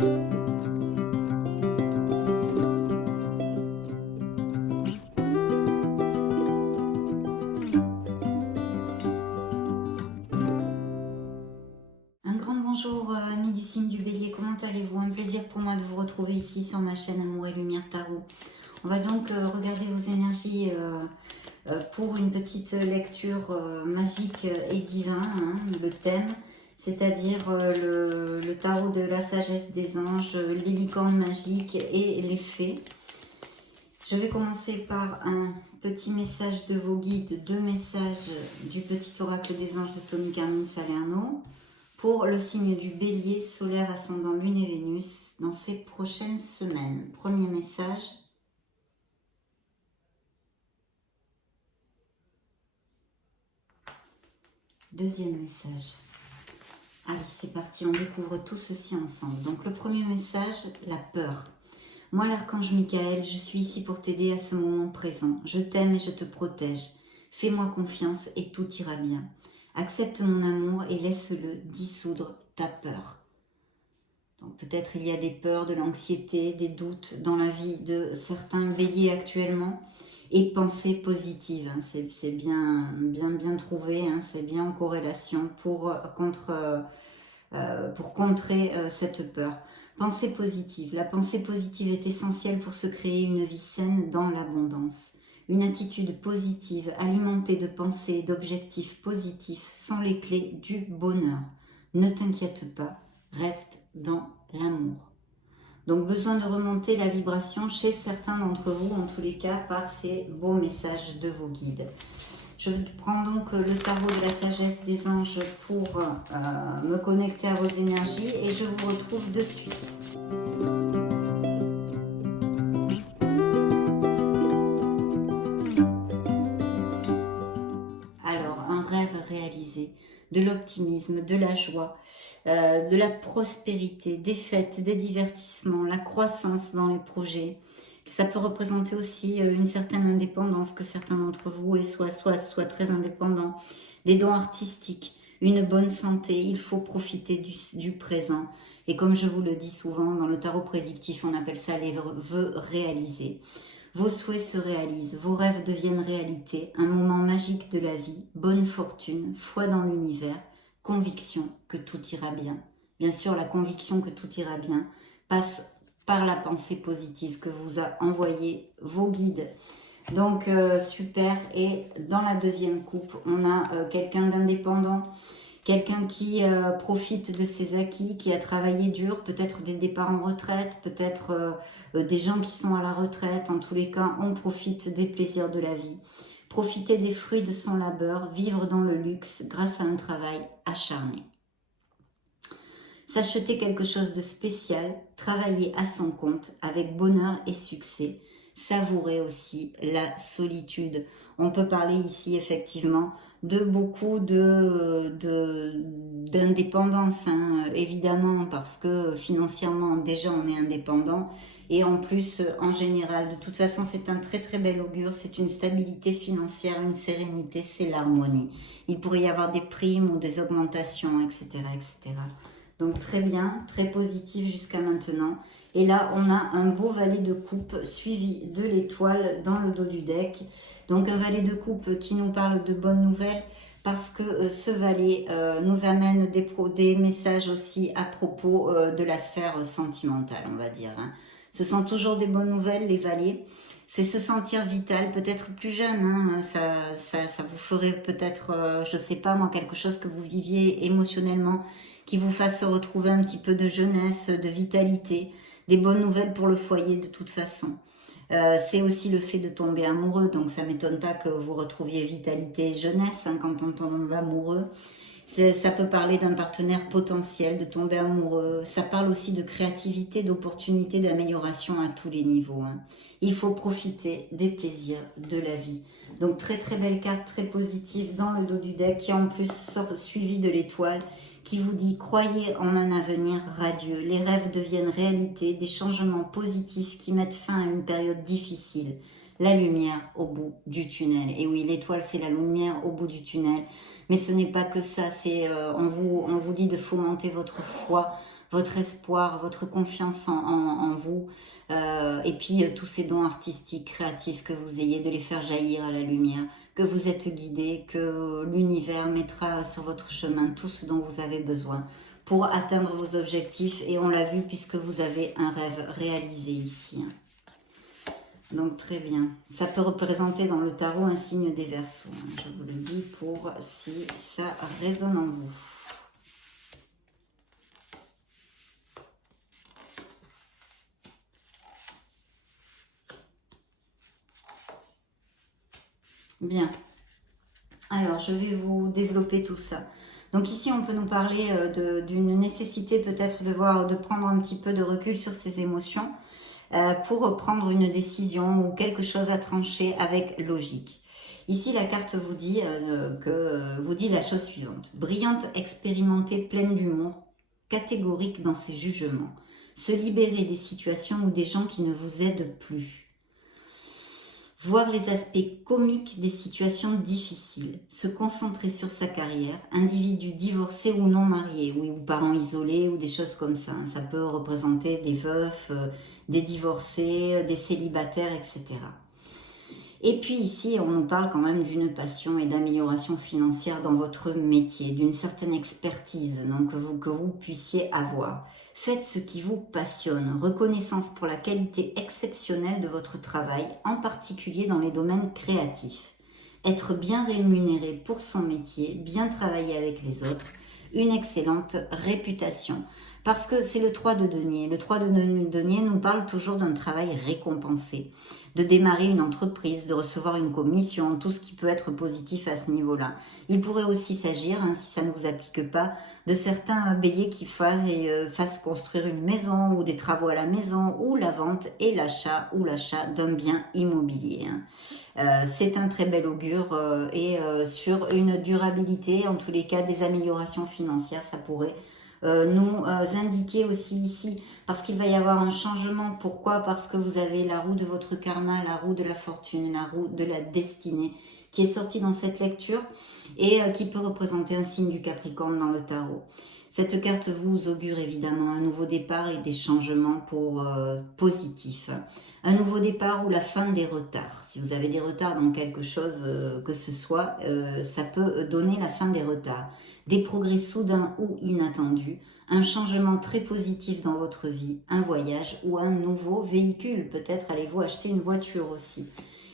Un grand bonjour, amis du signe du Bélier, comment allez-vous? Un plaisir pour moi de vous retrouver ici sur ma chaîne Amour et Lumière Tarot. On va donc regarder vos énergies pour une petite lecture magique et divin, hein, le thème, c'est-à-dire le tarot de la sagesse des anges, les licornes magiques et les fées. Je vais commencer par un petit message de vos guides, deux messages du petit oracle des anges de Tony Carmine Salerno pour le signe du Bélier, solaire, ascendant, lune et Vénus dans ces prochaines semaines. Premier message. Deuxième message. Allez, c'est parti, on découvre tout ceci ensemble. Donc le premier message, la peur. Moi, l'archange Michael, je suis ici pour t'aider à ce moment présent. Je t'aime et je te protège. Fais-moi confiance et tout ira bien. Accepte mon amour et laisse-le dissoudre ta peur. Donc peut-être il y a des peurs, de l'anxiété, des doutes dans la vie de certains béliers actuellement. Et pensée positive, hein, c'est bien trouvé, hein, c'est bien en corrélation pour contrer cette peur. Pensée positive. La pensée positive est essentielle pour se créer une vie saine dans l'abondance. Une attitude positive, alimentée de pensées et d'objectifs positifs sont les clés du bonheur. Ne t'inquiète pas, reste dans l'amour. Donc besoin de remonter la vibration chez certains d'entre vous, en tous les cas, par ces beaux messages de vos guides. Je prends donc le tarot de la sagesse des anges pour me connecter à vos énergies et je vous retrouve de suite. Alors, un rêve réalisé, de l'optimisme, de la joie, de la prospérité, des fêtes, des divertissements, la croissance dans les projets. Ça peut représenter aussi une certaine indépendance que certains d'entre vous soient très indépendants, des dons artistiques, une bonne santé. Il faut profiter du présent. Et comme je vous le dis souvent, dans le tarot prédictif, on appelle ça les vœux réalisés. Vos souhaits se réalisent, vos rêves deviennent réalité, un moment magique de la vie, bonne fortune, foi dans l'univers, conviction que tout ira bien. Bien sûr, la conviction que tout ira bien passe par la pensée positive que vous a envoyé vos guides. Donc, super. Et dans la deuxième coupe, on a quelqu'un d'indépendant, quelqu'un qui profite de ses acquis, qui a travaillé dur, peut-être des départs en retraite, peut-être des gens qui sont à la retraite. En tous les cas, on profite des plaisirs de la vie. Profiter des fruits de son labeur, vivre dans le luxe grâce à un travail acharné. S'acheter quelque chose de spécial, travailler à son compte avec bonheur et succès, savourer aussi la solitude. On peut parler ici effectivement de beaucoup d'indépendance, hein, évidemment, parce que financièrement déjà on est indépendant et en plus en général, de toute façon c'est un très très bel augure, c'est une stabilité financière, une sérénité, c'est l'harmonie. Il pourrait y avoir des primes ou des augmentations, etc. etc. Donc très bien, très positif jusqu'à maintenant. Et là, on a un beau valet de coupe suivi de l'étoile dans le dos du deck. Donc un valet de coupe qui nous parle de bonnes nouvelles parce que ce valet nous amène des messages aussi à propos de la sphère sentimentale, on va dire. Hein. Ce sont toujours des bonnes nouvelles, les valets. C'est se sentir vital, peut-être plus jeune. Hein. Ça vous ferait peut-être, je ne sais pas moi, quelque chose que vous viviez émotionnellement qui vous fasse retrouver un petit peu de jeunesse, de vitalité, des bonnes nouvelles pour le foyer de toute façon. C'est aussi le fait de tomber amoureux, donc ça ne m'étonne pas que vous retrouviez vitalité et jeunesse hein, quand on tombe amoureux. Ça peut parler d'un partenaire potentiel, de tomber amoureux. Ça parle aussi de créativité, d'opportunité, d'amélioration à tous les niveaux. Hein. Il faut profiter des plaisirs de la vie. Donc très très belle carte, très positive dans le dos du deck qui en plus sort suivi de l'étoile qui vous dit « Croyez en un avenir radieux, les rêves deviennent réalité, des changements positifs qui mettent fin à une période difficile. La lumière au bout du tunnel. » Et oui, l'étoile, c'est la lumière au bout du tunnel. Mais ce n'est pas que ça, c'est on vous dit de fomenter votre foi, votre espoir, votre confiance en vous, et puis tous ces dons artistiques, créatifs que vous ayez, de les faire jaillir à la lumière, que vous êtes guidé, que l'univers mettra sur votre chemin tout ce dont vous avez besoin pour atteindre vos objectifs. Et on l'a vu puisque vous avez un rêve réalisé ici. Donc très bien. Ça peut représenter dans le tarot un signe des Verseaux. Je vous le dis pour si ça résonne en vous. Bien. Alors, je vais vous développer tout ça. Donc ici, on peut nous parler d'une nécessité peut-être de prendre un petit peu de recul sur ses émotions pour prendre une décision ou quelque chose à trancher avec logique. Ici, la carte vous dit, vous dit la chose suivante. Brillante, expérimentée, pleine d'humour, catégorique dans ses jugements. Se libérer des situations ou des gens qui ne vous aident plus. Voir les aspects comiques des situations difficiles, se concentrer sur sa carrière, individu divorcé ou non marié, ou parents isolés ou des choses comme ça. Ça peut représenter des veufs, des divorcés, des célibataires, etc. Et puis ici, on nous parle quand même d'une passion et d'amélioration financière dans votre métier, d'une certaine expertise donc, que vous puissiez avoir. Faites ce qui vous passionne, reconnaissance pour la qualité exceptionnelle de votre travail, en particulier dans les domaines créatifs. Être bien rémunéré pour son métier, bien travailler avec les autres, une excellente réputation. Parce que c'est le 3 de denier. Le 3 de denier nous parle toujours d'un travail récompensé, de démarrer une entreprise, de recevoir une commission, tout ce qui peut être positif à ce niveau-là. Il pourrait aussi s'agir, si ça ne vous applique pas, de certains béliers qui fassent construire une maison ou des travaux à la maison ou la vente et l'achat d'un bien immobilier. C'est un très bel augure et sur une durabilité, en tous les cas des améliorations financières, ça pourrait nous indiquer aussi ici, parce qu'il va y avoir un changement. Pourquoi? Parce que vous avez la roue de votre karma, la roue de la fortune, la roue de la destinée qui est sortie dans cette lecture et qui peut représenter un signe du Capricorne dans le tarot. Cette carte vous augure évidemment un nouveau départ et des changements positifs. Un nouveau départ ou la fin des retards. Si vous avez des retards dans quelque chose que ce soit, ça peut donner la fin des retards. Des progrès soudains ou inattendus, un changement très positif dans votre vie, un voyage ou un nouveau véhicule. Peut-être allez-vous acheter une voiture aussi.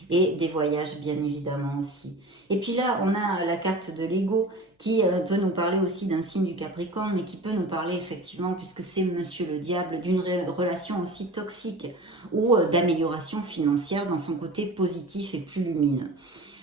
Et des voyages bien évidemment aussi. Et puis là, on a la carte de l'ego qui peut nous parler aussi d'un signe du Capricorne, mais qui peut nous parler effectivement, puisque c'est Monsieur le Diable, d'une relation aussi toxique ou d'amélioration financière dans son côté positif et plus lumineux.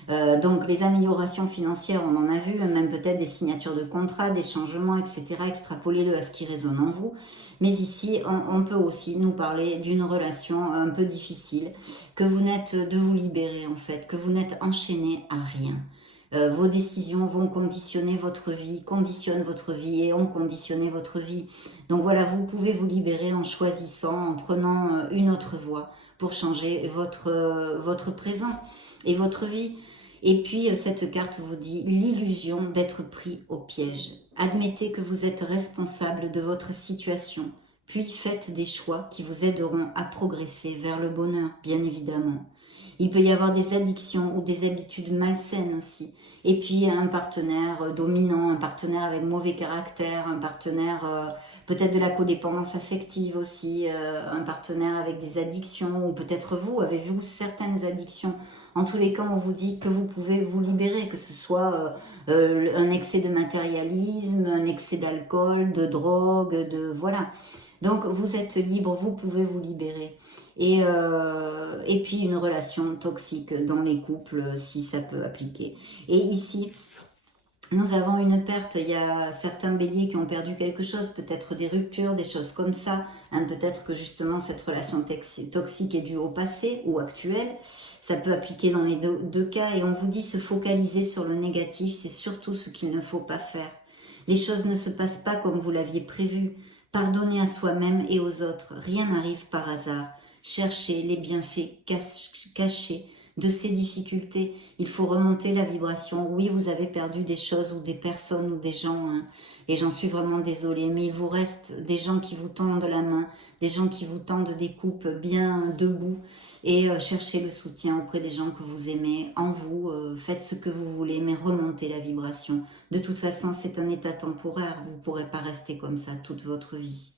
Donc les améliorations financières, on en a vu, même peut-être des signatures de contrats, des changements, etc. Extrapolez-le à ce qui résonne en vous. Mais ici, on peut aussi nous parler d'une relation un peu difficile, que vous n'êtes de vous libérer en fait, que vous n'êtes enchaîné à rien. Vos décisions vont conditionner votre vie, conditionnent votre vie et ont conditionné votre vie. Donc voilà, vous pouvez vous libérer en choisissant, en prenant une autre voie pour changer votre présent et votre vie. Et puis, cette carte vous dit l'illusion d'être pris au piège. Admettez que vous êtes responsable de votre situation, puis faites des choix qui vous aideront à progresser vers le bonheur, bien évidemment. Il peut y avoir des addictions ou des habitudes malsaines aussi. Et puis, un partenaire dominant, un partenaire avec mauvais caractère, un partenaire peut-être de la codépendance affective aussi, un partenaire avec des addictions, ou peut-être vous, avez-vous certaines addictions. En tous les cas, on vous dit que vous pouvez vous libérer, que ce soit un excès de matérialisme, un excès d'alcool, de drogue, voilà. Donc, vous êtes libre, vous pouvez vous libérer. Et puis, une relation toxique dans les couples, si ça peut appliquer. Et ici, nous avons une perte. Il y a certains béliers qui ont perdu quelque chose, peut-être des ruptures, des choses comme ça. Peut-être que justement, cette relation toxique est due au passé ou actuel. Ça peut appliquer dans les deux cas. Et on vous dit se focaliser sur le négatif, c'est surtout ce qu'il ne faut pas faire. Les choses ne se passent pas comme vous l'aviez prévu. Pardonnez à soi-même et aux autres. Rien n'arrive par hasard. Cherchez les bienfaits cachés de ces difficultés. Il faut remonter la vibration. Oui, vous avez perdu des choses ou des personnes ou des gens, hein, et j'en suis vraiment désolée, mais il vous reste des gens qui vous tendent la main, des gens qui vous tendent des coupes bien debout, et cherchez le soutien auprès des gens que vous aimez, en vous, faites ce que vous voulez, mais remontez la vibration. De toute façon, c'est un état temporaire, vous ne pourrez pas rester comme ça toute votre vie.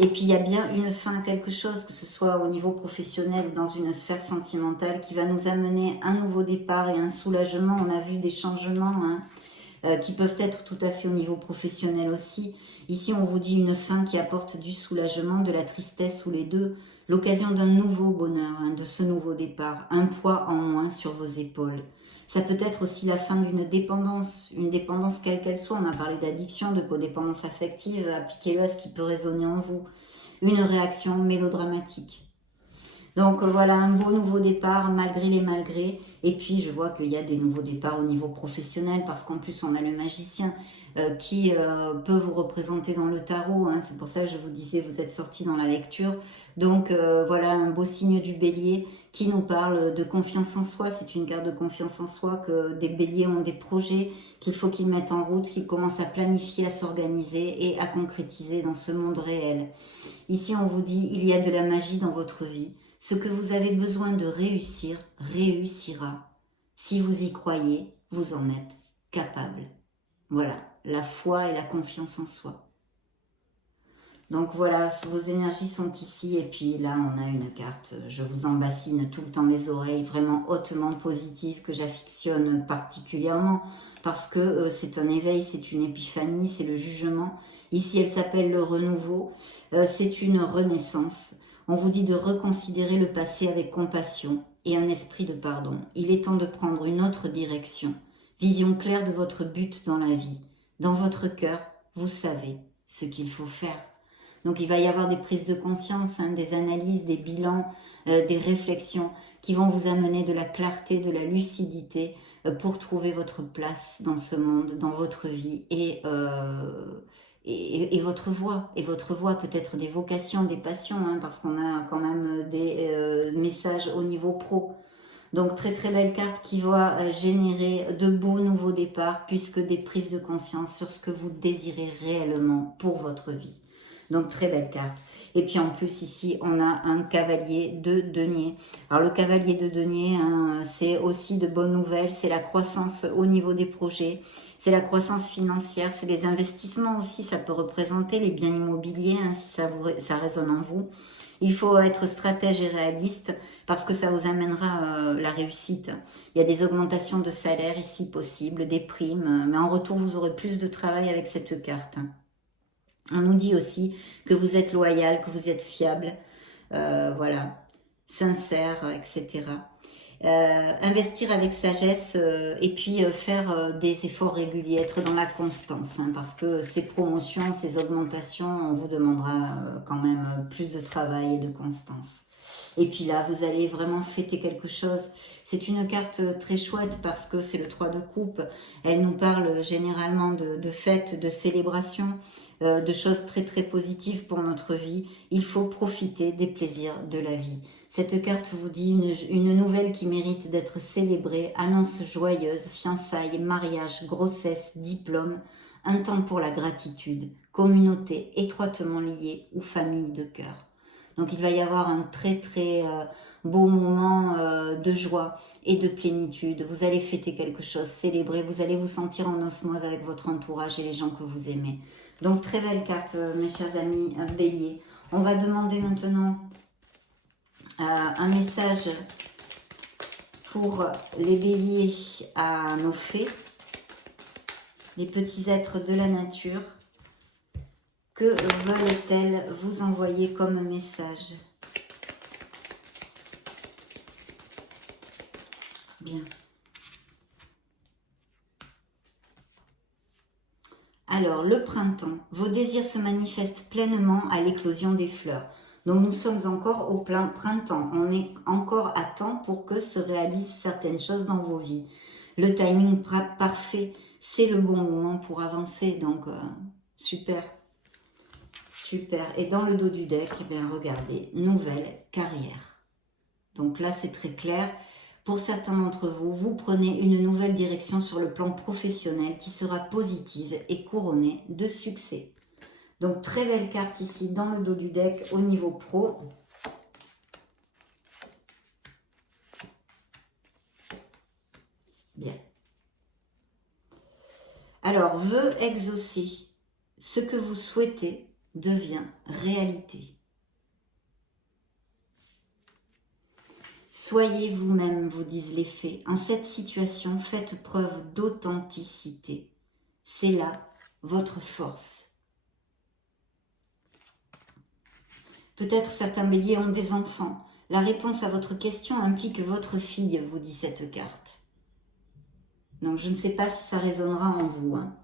Et puis il y a bien une fin à quelque chose, que ce soit au niveau professionnel ou dans une sphère sentimentale, qui va nous amener un nouveau départ et un soulagement. On a vu des changements, hein, qui peuvent être tout à fait au niveau professionnel aussi. Ici, on vous dit une fin qui apporte du soulagement, de la tristesse ou les deux, l'occasion d'un nouveau bonheur, hein, de ce nouveau départ, un poids en moins sur vos épaules. Ça peut être aussi la fin d'une dépendance, une dépendance quelle qu'elle soit. On a parlé d'addiction, de codépendance affective, appliquez-le à ce qui peut résonner en vous. Une réaction mélodramatique. Donc voilà, un beau nouveau départ malgré les malgrés. Et puis je vois qu'il y a des nouveaux départs au niveau professionnel, parce qu'en plus on a le magicien qui peut vous représenter dans le tarot, hein. C'est pour ça que je vous disais, vous êtes sorti dans la lecture. Donc voilà, un beau signe du bélier qui nous parle de confiance en soi. C'est une carte de confiance en soi, que des béliers ont des projets qu'il faut qu'ils mettent en route, qu'ils commencent à planifier, à s'organiser et à concrétiser dans ce monde réel. Ici on vous dit, il y a de la magie dans votre vie. Ce que vous avez besoin de réussir, réussira. Si vous y croyez, vous en êtes capable. Voilà, la foi et la confiance en soi. Donc voilà, vos énergies sont ici. Et puis là, on a une carte, je vous embassine tout le temps les oreilles, vraiment hautement positive, que j'affectionne particulièrement, parce que c'est un éveil, c'est une épiphanie, c'est le jugement. Ici, elle s'appelle le renouveau. C'est une renaissance. On vous dit de reconsidérer le passé avec compassion et un esprit de pardon. Il est temps de prendre une autre direction. Vision claire de votre but dans la vie. Dans votre cœur, vous savez ce qu'il faut faire. Donc il va y avoir des prises de conscience, hein, des analyses, des bilans, des réflexions qui vont vous amener de la clarté, de la lucidité pour trouver votre place dans ce monde, dans votre vie et votre voix, peut-être des vocations, des passions, hein, parce qu'on a quand même des messages au niveau pro. Donc très très belle carte qui va générer de beaux nouveaux départs, puisque des prises de conscience sur ce que vous désirez réellement pour votre vie. Donc très belle carte. Et puis en plus ici on a un cavalier de denier. Alors le cavalier de denier, hein, c'est aussi de bonnes nouvelles, c'est la croissance au niveau des projets, c'est la croissance financière, c'est les investissements aussi, ça peut représenter les biens immobiliers, hein, si ça résonne en vous. Il faut être stratège et réaliste, parce que ça vous amènera la réussite. Il y a des augmentations de salaire ici possibles, des primes, mais en retour vous aurez plus de travail avec cette carte. On nous dit aussi que vous êtes loyal, que vous êtes fiable, voilà, sincère, etc. Investir avec sagesse et puis faire des efforts réguliers, être dans la constance, hein, parce que ces promotions, ces augmentations, on vous demandera quand même plus de travail et de constance. Et puis là, vous allez vraiment fêter quelque chose. C'est une carte très chouette parce que c'est le 3 de coupe. Elle nous parle généralement de fêtes, de célébrations, de choses très très positives pour notre vie. Il faut profiter des plaisirs de la vie. Cette carte vous dit une nouvelle qui mérite d'être célébrée, annonce joyeuse, fiançailles, mariage, grossesse, diplôme, un temps pour la gratitude, communauté étroitement liée ou famille de cœur. Donc il va y avoir un très très beau moment de joie et de plénitude. Vous allez fêter quelque chose, célébrer, vous allez vous sentir en osmose avec votre entourage et les gens que vous aimez. Donc très belle carte mes chers amis bélier. On va demander maintenant un message pour les béliers à nos fées, les petits êtres de la nature. Que veulent-elles vous envoyer comme message? Bien. Alors, le printemps. Vos désirs se manifestent pleinement à l'éclosion des fleurs. Donc, nous sommes encore au plein printemps. On est encore à temps pour que se réalisent certaines choses dans vos vies. Le timing parfait, c'est le bon moment pour avancer. Donc, super. Super. Et dans le dos du deck, eh bien, regardez, nouvelle carrière. Donc là, c'est très clair. Pour certains d'entre vous, vous prenez une nouvelle direction sur le plan professionnel qui sera positive et couronnée de succès. Donc très belle carte ici dans le dos du deck au niveau pro. Bien. Alors, vœu exaucé. Ce que vous souhaitez devient réalité. Soyez vous-même, vous disent les fées. En cette situation, faites preuve d'authenticité. C'est là votre force. Peut-être certains béliers ont des enfants. La réponse à votre question implique votre fille, vous dit cette carte. Donc je ne sais pas si ça résonnera en vous. Hein.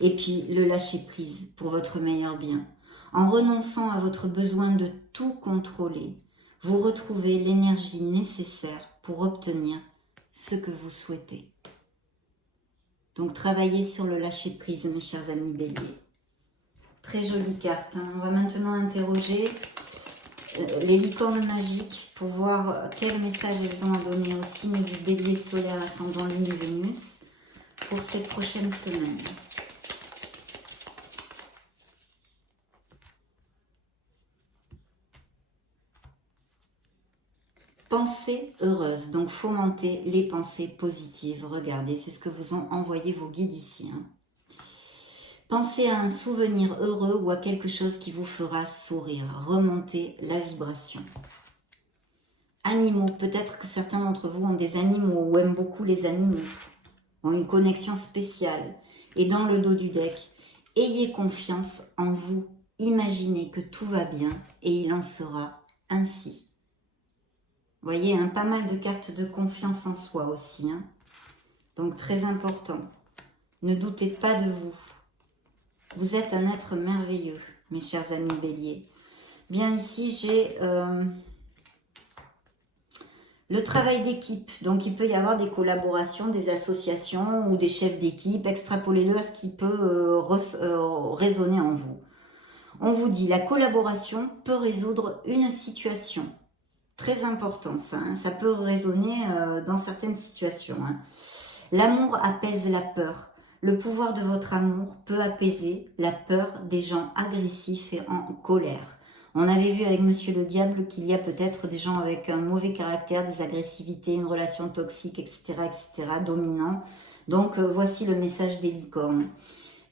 Et puis le lâcher-prise pour votre meilleur bien. En renonçant à votre besoin de tout contrôler, vous retrouvez l'énergie nécessaire pour obtenir ce que vous souhaitez. Donc travaillez sur le lâcher-prise, mes chers amis béliers. Très jolie carte. Hein. On va maintenant interroger les licornes magiques pour voir quel message elles ont à donner au signe du bélier solaire ascendant Lune et Vénus pour ces prochaines semaines. Pensée heureuse, donc fomentez les pensées positives. Regardez, c'est ce que vous ont envoyé vos guides ici. Hein. Pensez à un souvenir heureux ou à quelque chose qui vous fera sourire. Remontez la vibration. Animaux, peut-être que certains d'entre vous ont des animaux ou aiment beaucoup les animaux, ont une connexion spéciale. Et dans le dos du deck, ayez confiance en vous. Imaginez que tout va bien et il en sera ainsi. Vous voyez, hein, pas mal de cartes de confiance en soi aussi. Hein. Donc très important. Ne doutez pas de vous. Vous êtes un être merveilleux, mes chers amis béliers. Bien ici, j'ai le travail d'équipe. Donc il peut y avoir des collaborations, des associations ou des chefs d'équipe. Extrapolez-le à ce qui peut résonner en vous. On vous dit, la collaboration peut résoudre une situation. Très important ça, hein. Ça peut résonner dans certaines situations. Hein. L'amour apaise la peur. Le pouvoir de votre amour peut apaiser la peur des gens agressifs et en colère. On avait vu avec Monsieur le Diable qu'il y a peut-être des gens avec un mauvais caractère, des agressivités, une relation toxique, etc., dominant. Donc voici le message des licornes.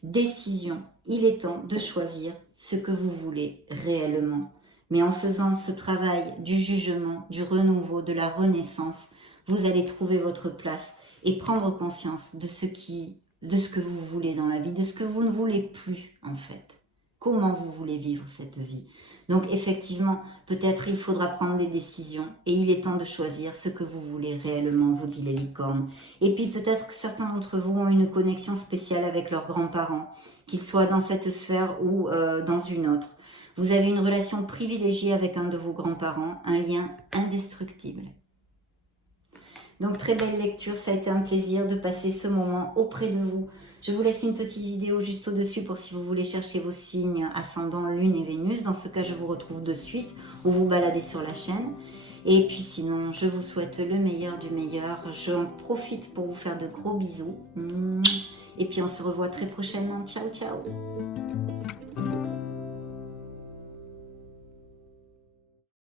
Décision. Il est temps de choisir ce que vous voulez réellement. Mais en faisant ce travail du jugement, du renouveau, de la renaissance, vous allez trouver votre place et prendre conscience de ce que vous voulez dans la vie, de ce que vous ne voulez plus en fait. Comment vous voulez vivre cette vie. Donc effectivement, peut-être il faudra prendre des décisions et il est temps de choisir ce que vous voulez réellement, vous dit les licornes. Et puis peut-être que certains d'entre vous ont une connexion spéciale avec leurs grands-parents, qu'ils soient dans cette sphère ou dans une autre. Vous avez une relation privilégiée avec un de vos grands-parents, un lien indestructible. Donc très belle lecture, ça a été un plaisir de passer ce moment auprès de vous. Je vous laisse une petite vidéo juste au-dessus pour si vous voulez chercher vos signes ascendant Lune et Vénus. Dans ce cas, je vous retrouve de suite ou vous baladez sur la chaîne. Et puis sinon, je vous souhaite le meilleur du meilleur. J'en profite pour vous faire de gros bisous. Et puis on se revoit très prochainement. Ciao, ciao.